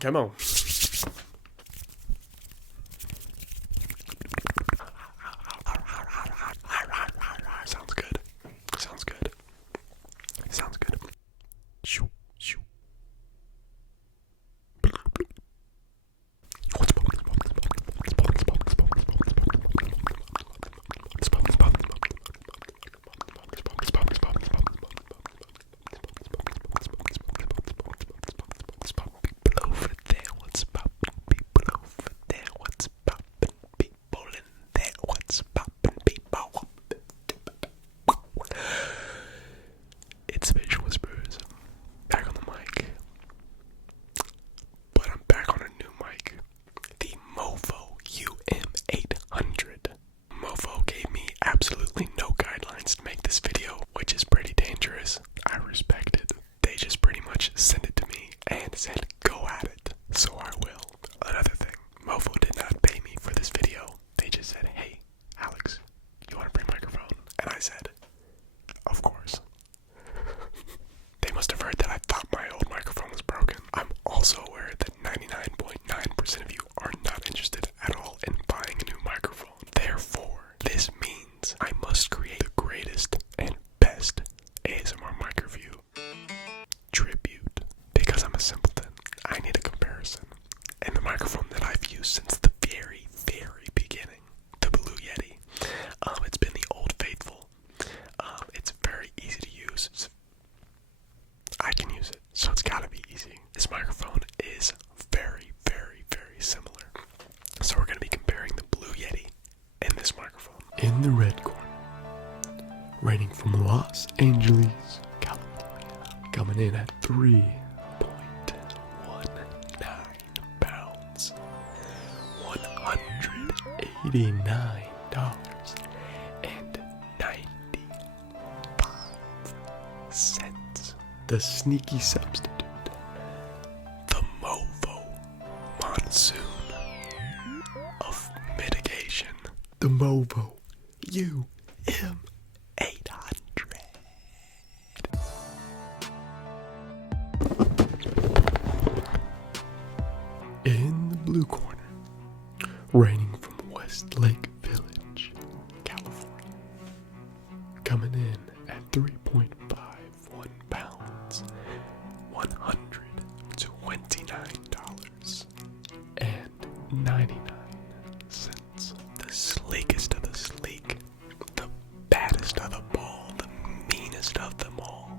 Come on. Sounds good. Sounds good. Sounds good. Shoo, shoo. It's Fish Whispers, back on the mic, but I'm back on a new mic, the MOVO UM800. MOVO gave me absolutely no guidelines to make this video, which is pretty dangerous. I respect it. They just pretty much sent it to me and said, go at it, so I will. Another thing, MOVO did not pay me for this video. They just said, hey, Alex, you want a free microphone? And I said, of course. They must have heard that I thought my old microphone was broken. I'm also aware that 99.9% of you are not interested at all in buying a new microphone. Therefore, this means I must create the greatest and best ASMR mic review tribute. Because I'm a simpleton, I need a comparison. And the microphone that I've used since the very, very beginning, the Blue Yeti, it's been the old faithful. It's very easy to use. I can use it, so it's gotta be easy. This microphone is very, very, very similar. So we're gonna be comparing the Blue Yeti and this microphone. In the red corner, raining from Los Angeles, California, coming in at 3.19 pounds, $189.95. The sneaky substitute, the MOVO monsoon of mitigation, the MOVO UM800. In the blue corner, raining from Westlake Village, California, coming in at 3.51 pounds, $129.99. The sleekest of the sleek, the baddest of the ball, the meanest of them all,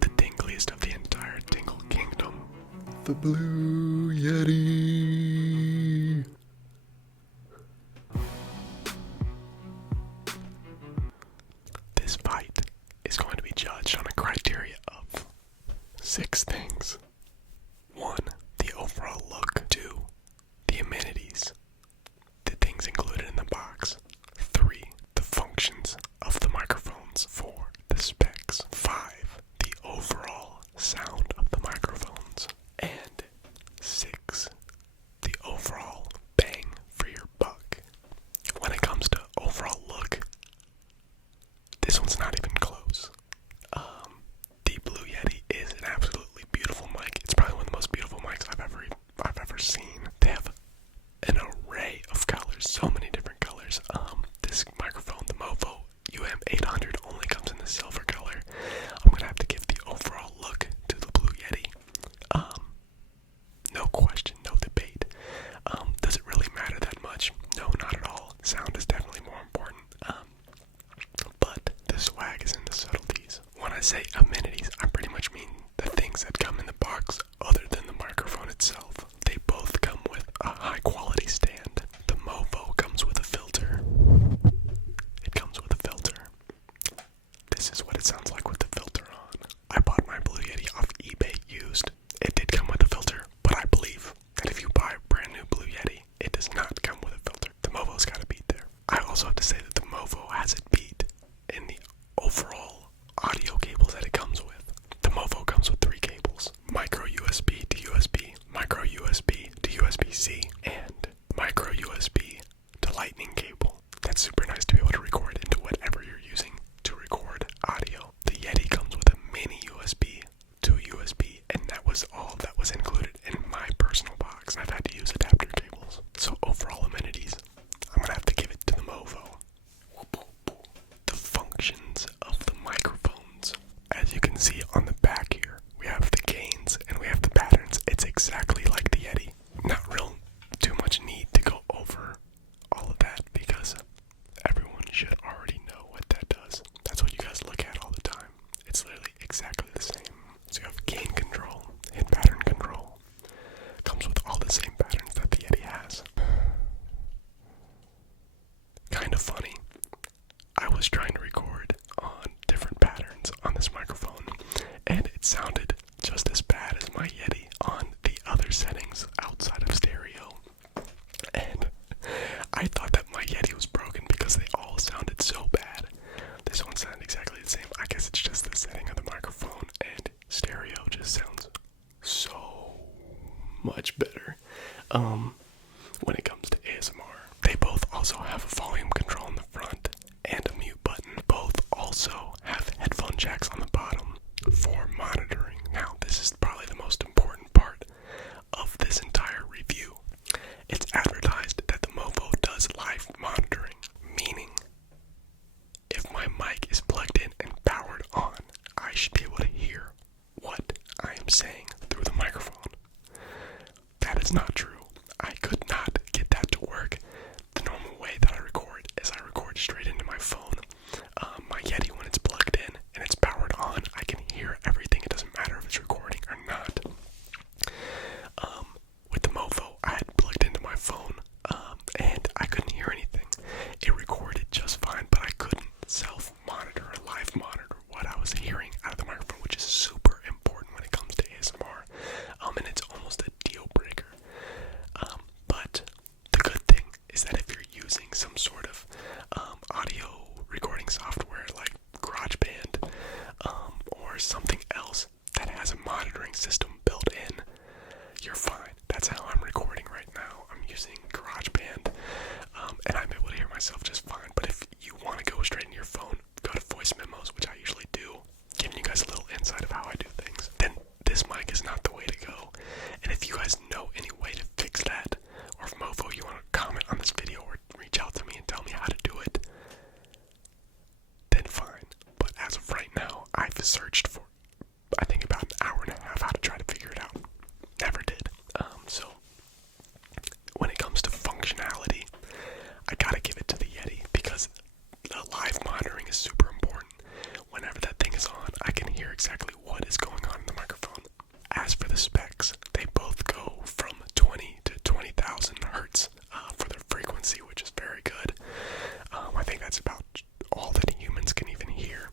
the tingliest of the entire Tingle Kingdom, the Blue Yeti. This fight is going to be judged on a criteria of 6 things. 1, the overall look. 2, the amenities, the things included in the box. 3, the functions of the microphones. 4, the specs. 5, the overall sound of the microphones. And 6, the overall bang for your buck. When it comes to overall look, this one's not even close. The Blue Yeti is an absolutely beautiful mic. It's probably one of the most beautiful mics I've ever seen. They have an array of colors, so many different colors. This microphone, the MOVO UM800, only comes in the silver color. I'm gonna have to give the overall look to the Blue Yeti. No question, no debate. Does it really matter that much? No, not at all. Sound is definitely more important. But the swag is in the subtleties. When I say amenities, I pretty much mean the things that come in the box other than the microphone itself. They both come with a high quality stand. The MOVO comes with exactly like the Yeti. Not real too much need to go over all of that because everyone should already know what that does. That's what you guys look at all the time. It's literally exactly the same. So you have gain control, hit pattern control. Comes with all the same patterns that the Yeti has. Kind of funny. I was trying to record on different patterns on this microphone, and it sounded just as bad as my Yeti on the other settings outside of stereo. And I thought that my Yeti was broken because they all sounded so bad. This one sounded exactly the same. I guess it's just the setting of the microphone, and stereo just sounds so much better. When it comes to ASMR, they both also have a volume control in the front and a mute button. Both also have headphone jacks on the bottom for monitoring. Now, this is probably the most important part of this entire review. It's advertised that the MOVO does live monitoring, meaning if my mic is plugged in and powered on, I should be able to hear what I am saying through the microphone. That is not true. I could not get that to work. The normal way that I record is I record straight into my phone. My Yeti, when it's plugged in and it's powered on, I can hear everything. It doesn't matter if it's recording or not. With the MOVO, I had plugged into my phone and I couldn't hear anything. It recorded just fine, but I couldn't self-monitor or live monitor what I was hearing out of the microphone, which is super important when it comes to ASMR. And it's almost a deal breaker. But the good thing is that if you're using some sort of audio recording software like GarageBand or something else that has a monitoring system built in, you're fine. That's how I'm recording right now. I'm using GarageBand and I'm able to hear myself just fine. But if you want to go straight into your phone, go to voice memos, which I usually do, giving you guys a little insight of how I do things, then this mic is not the way to go. And if you guys know any way to fix that, or if MOVO you want to comment on this video or reach out to me and tell me how to do it, then fine. But as of right now, I've searched for, I think, about an hour and a half how to try to figure it out. Never did. So when it comes to functionality, I gotta give it to the Yeti because the live monitoring is super important. Whenever that thing is on, I can hear exactly what is going on in the microphone. As for the specs, they both go from 20 to 20,000 hertz for their frequency, which is very good. I think that's about all that humans can even hear.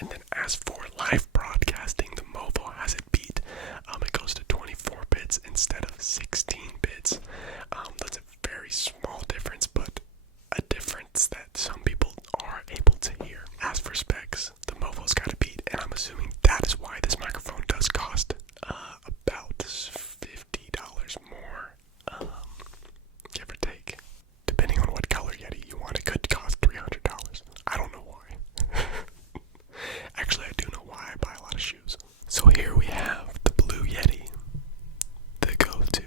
And then as for live broadcasting, the MOVO has it beat. It goes to 24 bits instead of 16 bits. That's a very small difference, but a difference that some people are able to hear. As for specs, the MOVO's got a beat, and I'm assuming that is why this microphone does cost about $50 more, give or take. Depending on what color Yeti you want, it could cost $300. I don't know why. Actually, I do know why. I buy a lot of shoes. So here we have the Blue Yeti, the go-to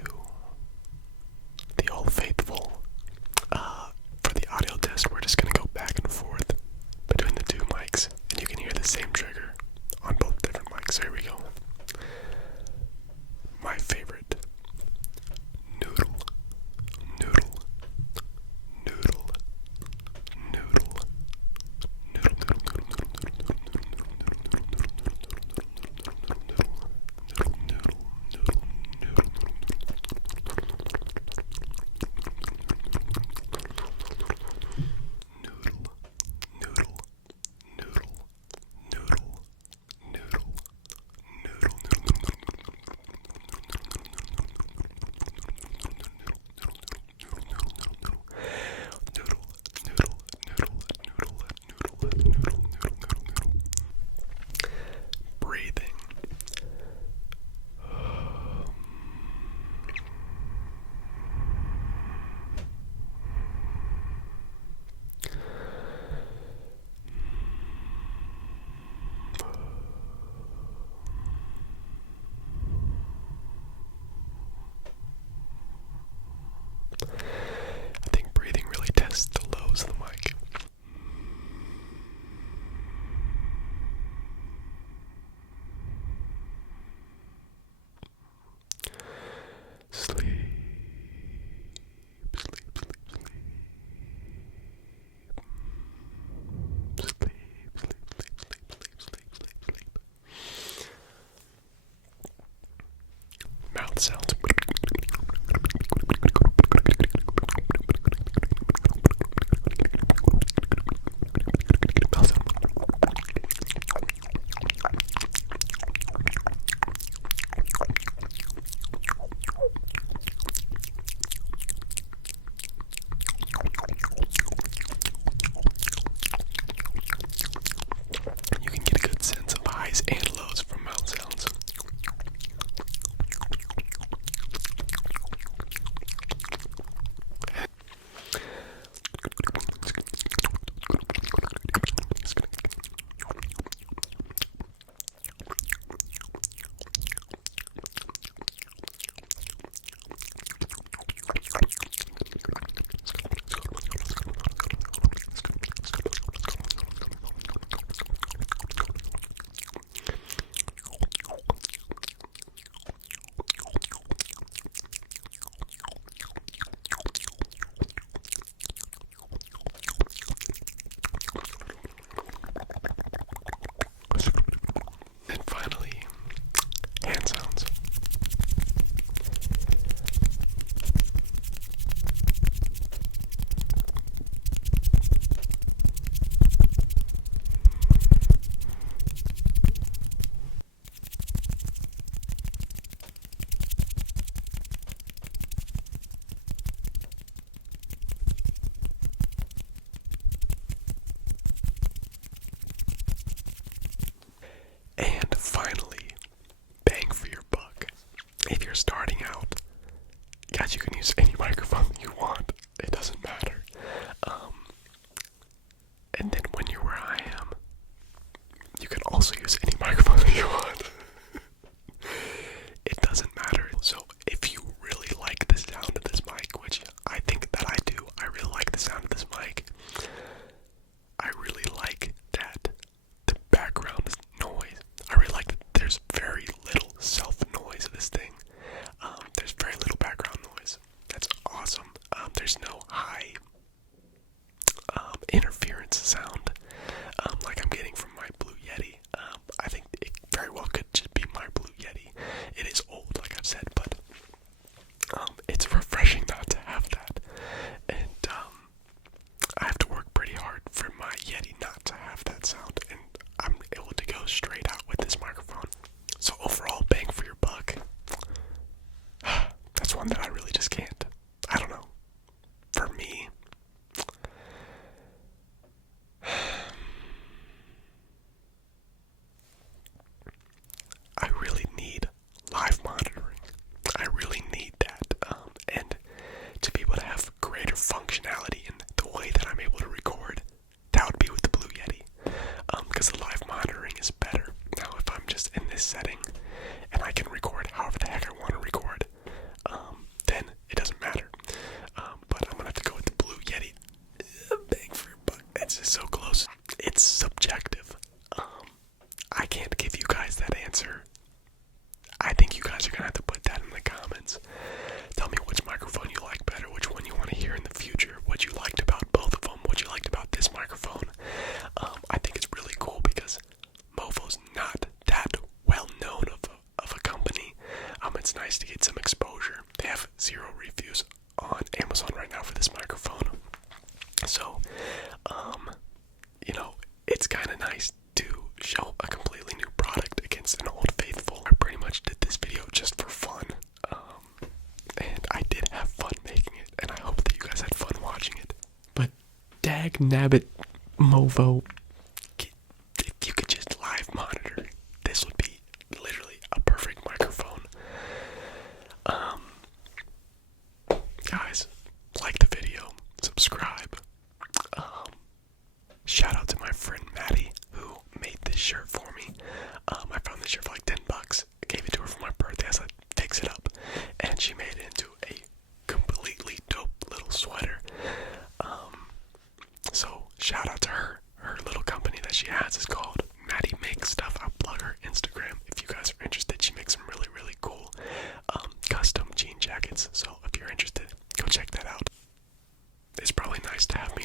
Besides, you can use any microphone you want. It doesn't matter. And then when you're where I am, you can also use any microphone you want. It doesn't matter. So if you really like the sound of this mic, which I think that I do, I really like the sound of this mic. I really like that the background noise. I really like that there's very little self-noise of this thing. There's very little background noise. That's awesome. There's no high interference sound like I'm getting from my Blue Yeti. I think it very well could just be my Blue Yeti. It is old, like I've said, but it's refreshing not to have that. And I have to work pretty hard for my Yeti not to have that sound, and I'm able to go straight out with this microphone. So overall, bang for your buck. That's one that I really just can't. I don't know. For me, I really need live monitoring. I really need that. And to be able to have greater functionality in the way that I'm able to record, that would be with the Blue Yeti. Because the live monitoring is better. Now, if I'm just in this setting and I can record however the heck I want to record, then it doesn't matter. But I'm gonna have to go with the Blue Yeti. Bang for your buck. It's just so close. It's subjective. I can't give you guys that answer. I think you guys are gonna have to put that in the comments. Tell me which microphone you like better, which one you want to hear in the future, what you liked about both of them, what you liked about this microphone. I think it's really cool because MOVO's not that well known of a company. It's nice to get some exposure. They have 0 reviews on Amazon right now for this microphone. So, it's kind of nice to show a completely new product against an old faithful. I pretty much did this video just for fun. And I did have fun making it, and I hope that you guys had fun watching it. But dag nabbit, MOVO, if you could just live monitor, this would be literally a perfect microphone. Guys, like the video, subscribe. Shout out to my friend Maddie who made this shirt for me. I found this shirt for like $10. I gave it to her for my birthday. I said, fix it up, and she made it into a completely dope little sweater. So shout out to her. Her little company that she has is called MADDIEMAKESSTUFF. I'll plug her Instagram if you guys are interested. She makes some really, really cool custom jean jackets. So if you're interested, go check that out. It's probably nice to have me